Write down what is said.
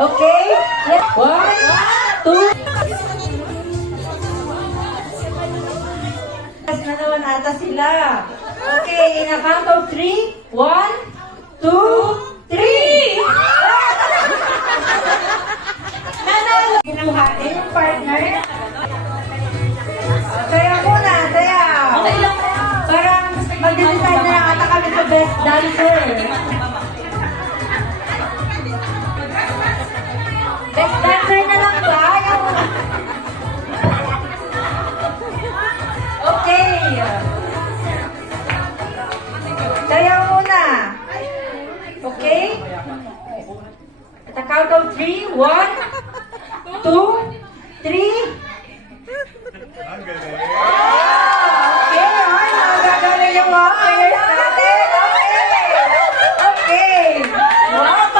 Okay? One, two. Na naman ata sila. Okay, in a count of 3. 1, 2, 3. Nanalo. Ginuhain yung partner. Saya muna, saya. Parang mag-decide na lang ata kami sa best dancer. Best dancer na lang ba? Okay. Sayaw muna. Okay? At a count of 3. 1, 2, 3.